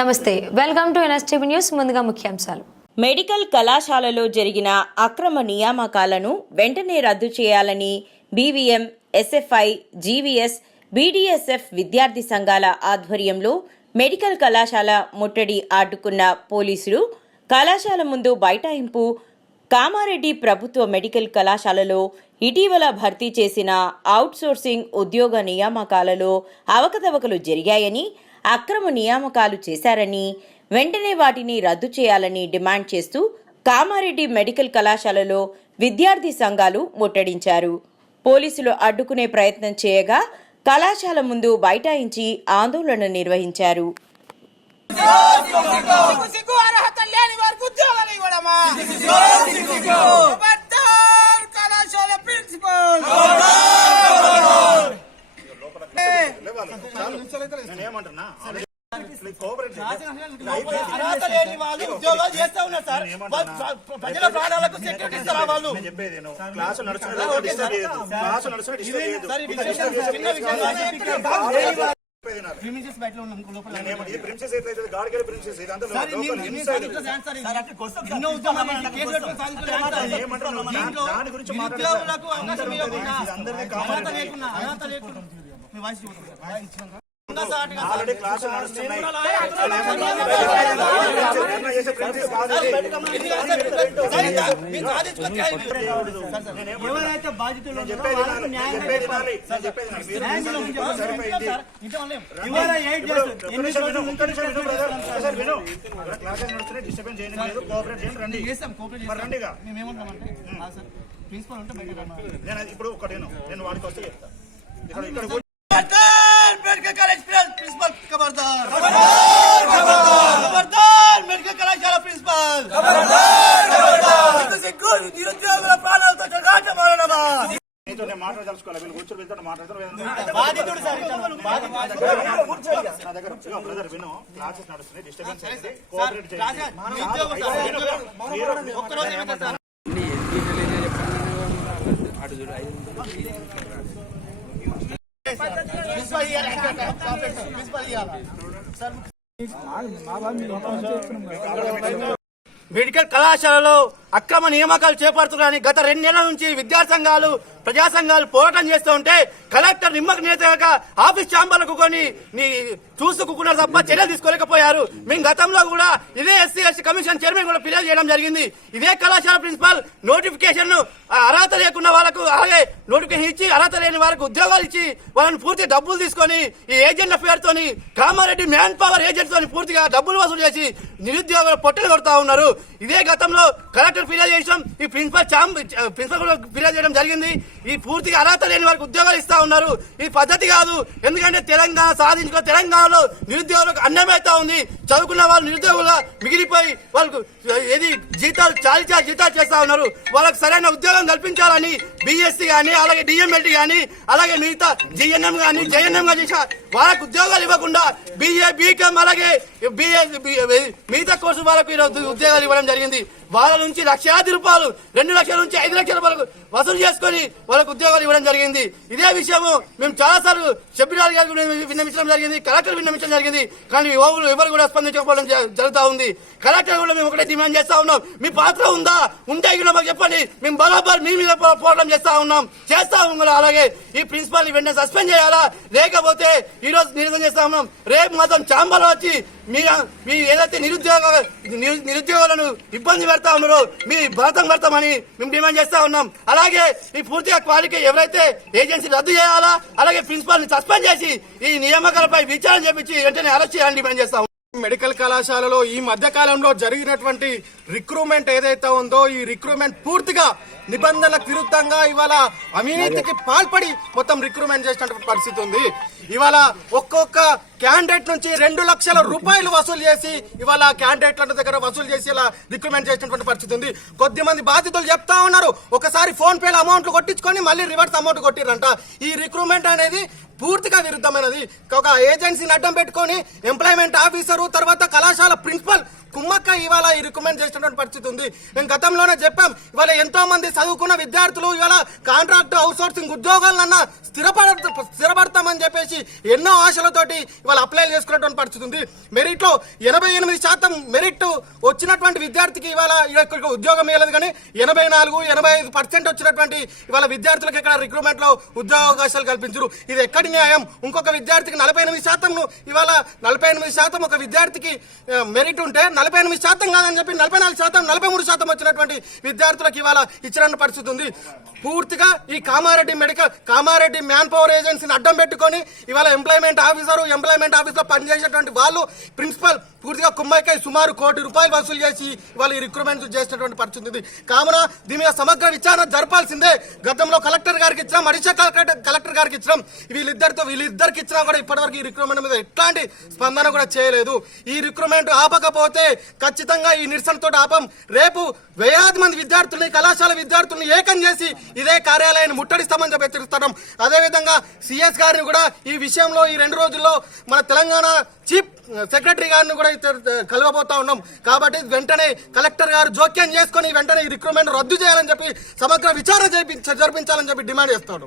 నమస్తే, welcome to NSTV news. ముందుగా ముఖ్యాంశాలు. మెడికల్ కళాశాలలో జరిగిన అక్రమ నియామకాలను వెంటనే రద్దు చేయాలని బీవీఎం, ఎస్ఎఫ్ఐ, జీవీఎస్, బీడీఎస్ఎఫ్ విద్యార్థి సంఘాల ఆధ్వర్యంలో మెడికల్ కళాశాల ముట్టడి అడ్డుకున్న పోలీసులు కళాశాల ముందు బైఠాయింపు. కామారెడ్డి ప్రభుత్వ మెడికల్ కళాశాలలో ఇటీవల భర్తీ చేసిన అవుట్సోర్సింగ్ ఉద్యోగ నియామకాలలో అవకతవకలు జరిగాయని, అక్రమ నియామకాలు చేశారని, వెంటనే వాటిని రద్దు చేయాలని డిమాండ్ చేస్తూ కామారెడ్డి మెడికల్ కళాశాలలో విద్యార్థి సంఘాలు ముట్టడించారు. పోలీసులు అడ్డుకునే ప్రయత్నం చేయగా కళాశాల ముందు బైఠాయించి ఆందోళన నిర్వహించారు. ప్రజల ప్రాణాలకు సెక్యూరిటీ ఇస్తారా వాళ్ళు? ఆల్రెడీ క్లాసులు నడుస్తున్నాయి. ఎవరైతే బాధితులు డిస్టర్బెన్స్ చేయలేదు, కోఆపరేట్ చేయండి, రండి రండిగా. మేమేమంటామంటే ప్రిన్సిపల్ ఉంటే బయట ఇప్పుడు ఒకటి నేను వాడికి వస్తే చెప్తాను. ఇక్కడ मेडिकल कॉलेज प्रिंसिपल खबरदार, खबरदार मेडिकल कళాశాల प्रिंसिपल खबरदार, నిరుద్యోగుల ప్రాణాలతో చెలగాట మారడమా? నీతో నేను మాట్లాడదలుచుకోవాలి. వీళ్ళు కూర్చొని వెళ్తాడు మాట్లాడతారు. బాధితుడు సార్ నా దగ్గర బ్రదర్ విను, క్లాసెస్ నడుస్తున్నాయి, డిస్టర్బెన్స్ అయితే కోఆపరేట్ చేయండి. మెడికల్ కళాశాలలో అక్రమ నియామకాలు చేపడుతున్నారని గత 2 నెలల నుంచి విద్యార్థి సంఘాలు, ప్రజా సంఘాలు పోరాటం చేస్తూ ఉంటే కలెక్టర్ నిమ్మక నేతగా ఆఫీస్ ఛాంబర్లకు కొని చూసుకున్నారు తప్ప చర్యలు తీసుకోలేకపోయారు. మేము గతంలో కూడా ఇదే ఎస్సీ కమిషన్ చైర్మన్ కూడా ఫిర్యాదు చేయడం జరిగింది. ఇదే కళాశాల ప్రిన్సిపాల్ నోటిఫికేషన్ అర్హత లేకున్న వాళ్ళకు, అలాగే నోటిఫికేషన్ ఇచ్చి అర్హత లేని వారికి ఉద్యోగాలు ఇచ్చి వాళ్ళని పూర్తి డబ్బులు తీసుకొని ఈ ఏజెంట్ల పేరుతోని కామారెడ్డి మ్యాన్ పవర్ ఏజెంట్స్ తోని పూర్తిగా డబ్బులు వసూలు చేసి నిరుద్యోగులు పొట్టలు కొడతా ఉన్నారు. ఇదే గతంలో కలెక్టర్ ఫిర్యాదు చేసాం, ఈ ప్రిన్సిపల్ ఫిర్యాదు చేయడం జరిగింది. ఈ పూర్తిగా అర్హత లేని వారికి ఉద్యోగాలు ఇస్తా ఉన్నారు. ఈ పద్ధతి కాదు. ఎందుకంటే తెలంగాణ సాధించుకున్న తెలంగాణలో నిరుద్యోగులకు అన్యాయమైతా ఉంది. చదువుకున్న వాళ్ళు నిరుద్యోగులుగా మిగిలిపోయి వాళ్ళకు ఏది జీతాలు చాలి జీతాలు చేస్తా ఉన్నారు. వాళ్ళకి సరైన ఉద్యోగం కల్పించాలని బీఎస్సీ కానీ, అలాగే డిఎంఎల్టీ కానీ, అలాగే మిగతా జిఎన్ఎం కానీ జేఎన్ఎం కానీ చేసిన వాళ్ళకు ఉద్యోగాలు ఇవ్వకుండా BA, BCom అలాగే మిగతా కోర్సు వాళ్ళకు ఉద్యోగాలు ఇవ్వడం జరిగింది. వాళ్ళ నుంచి లక్షలాది రూపాయలు, 2 లక్షల నుంచి 5 లక్షల వరకు వసూలు చేసుకుని వాళ్ళకు ఉద్యోగాలు ఇవ్వడం జరిగింది. ఇదే విషయము మేము చాలాసార్లు సెక్రటరీ గారికి విన్నవించడం జరిగింది, కలెక్టర్ విన్నవించడం జరిగింది. కానీ ఎవరు కూడా స్పందించకపోవడం జరుగుతూ ఉంది. కలెక్టర్ కూడా మేము ఒకటే డిమాండ్ చేస్తా ఉన్నాం, మీ పాత్ర ఉందా, ఉంటే మాకు చెప్పండి, మేము బరాబర్ మీ మీద పోరాటం చేస్తా ఉన్నాం. అలాగే ఈ ప్రిన్సిపాల్ వెంటనే సస్పెండ్ చేయాలా, లేకపోతే ఈ రోజు నిరసన చేస్తా ఉన్నాం. రేపు మాత్రం ఛాంబర్లో వచ్చి మీ ఏదైతే నిరుద్యోగులను ఇబ్బంది పెడతా ఉన్నారో మీ భారతం పెడతామని మేము డిమాండ్ చేస్తా ఉన్నాం. అలాగే ఈ పూర్తిగా క్వాలిటీ ఎవరైతే ఏజెన్సీ రద్దు చేయాలా, అలాగే ప్రిన్సిపాల్ ని సస్పెండ్ చేసి ఈ నియామకాలపై విచారణ చేపించి వెంటనే అరెస్ట్ చేయాలని డిమాండ్ చేస్తా ఉన్నాం. మెడికల్ కళాశాలలో ఈ మధ్య కాలంలో జరిగినటువంటి రిక్రూట్మెంట్ ఏదైతే ఉందో, ఈ రిక్రూట్మెంట్ పూర్తిగా నిబంధనలకు విరుద్ధంగా ఇవాళ అవినీతికి పాల్పడి మొత్తం రిక్రూట్మెంట్ చేసినటువంటి పరిస్థితి ఉంది. ఇవాళ ఒక్కొక్క క్యాండిడేట్ నుంచి 2 లక్షల రూపాయలు వసూలు చేసి ఇవాళ క్యాండిడేట్ల దగ్గర వసూలు చేసి ఇలా రిక్రూట్మెంట్ చేసినటువంటి పరిస్థితి ఉంది. కొద్దిమంది బాధితులు చెప్తా ఉన్నారు, ఒకసారి ఫోన్ పేలో అమౌంట్లు కొట్టించుకొని మళ్ళీ రివర్స్ అమౌంట్ కొట్టిరంట. ఈ రిక్రూట్మెంట్ అనేది పూర్తిగా విరుద్ధమైనది. ఒక ఏజెన్సీని అడ్డం పెట్టుకొని ఎంప్లాయ్మెంట్ ఆఫీసరు, తర్వాత కళాశాల ప్రిన్సిపల్ కుమ్మక్క ఇవాళ ఈ రికమెండ్ చేసినటువంటి పరిస్థితి ఉంది. మేము గతంలోనే చెప్పాం, ఇవాళ ఎంతో మంది చదువుకున్న విద్యార్థులు ఇవాళ కాంట్రాక్ట్ అవుట్సోర్సింగ్ ఉద్యోగాలన్నా స్థిరపడతామని చెప్పేసి ఎన్నో ఆశలతోటి ఇవాళ అప్లై చేసుకున్నటువంటి పరిస్థితి ఉంది. మెరిట్ లో 88% మెరిట్ వచ్చినటువంటి విద్యార్థికి ఇవాళ ఇక్కడ ఉద్యోగం ఇవ్వలేదు, కానీ 84-85% వచ్చినటువంటి ఇవాళ విద్యార్థులకు ఇక్కడ రిక్రూట్మెంట్ లో ఉద్యోగావకాశాలు కల్పించరు. ఇది ఎక్కడి న్యాయం? ఇంకొక విద్యార్థికి 48% ఇవాళ 48% ఒక విద్యార్థికి మెరిట్ ఉంటే 48% కాదని చెప్పి 44%, 43% వచ్చినటువంటి విద్యార్థులకు ఇవాళ ఇచ్చిన పరిస్థితి ఉంది. పూర్తిగా ఈ కామారెడ్డి మ్యాన్ పవర్ ఏజెన్సీని అడ్డం పెట్టుకొని ఇవాళ ఎంప్లాయ్మెంట్ ఆఫీస్లో పనిచేసేటువంటి వాళ్ళు ప్రిన్సిపల్ పూర్తిగా కుమ్మైకై సుమారు ₹1 కోటి వసూలు చేసి వాళ్ళు ఈ రిక్రూట్మెంట్ చేసినటువంటి పరిస్థితి ఉంది. కావున దీని మీద సమగ్ర విచారణ జరపాల్సిందే. గతంలో కలెక్టర్ గారికి ఇచ్చినాం, అడిషనల్ కలెక్టర్ గారికి ఇచ్చినాం. వీళ్ళిద్దరికి ఇచ్చినా కూడా ఇప్పటివరకు ఈ రిక్రూట్మెంట్ మీద ఎట్లాంటి స్పందన కూడా చేయలేదు. ఈ రిక్రూట్మెంట్ ఆపకపోతే ఖచ్చితంగా ఈ నిరసనతో ఆపం. రేపు వేలాది మంది విద్యార్థుల్ని, కళాశాల విద్యార్థుల్ని ఏకం చేసి ఇదే కార్యాలయాన్ని ముట్టడిస్తామని చెప్పి హెచ్చరిస్తున్నాం. అదేవిధంగా సిఎస్ గారిని కూడా ఈ విషయంలో ఈ 2 రోజుల్లో మన తెలంగాణ చీఫ్ సెక్రటరీ గారిని కూడా కలవబోతా ఉన్నాం. కాబట్టి వెంటనే కలెక్టర్ గారు జోక్యం చేసుకుని వెంటనే ఈ రిక్రూట్మెంట్ రద్దు చేయాలని చెప్పి సమగ్ర విచారణ జరిపించాలని చెప్పి డిమాండ్ చేస్తాడు.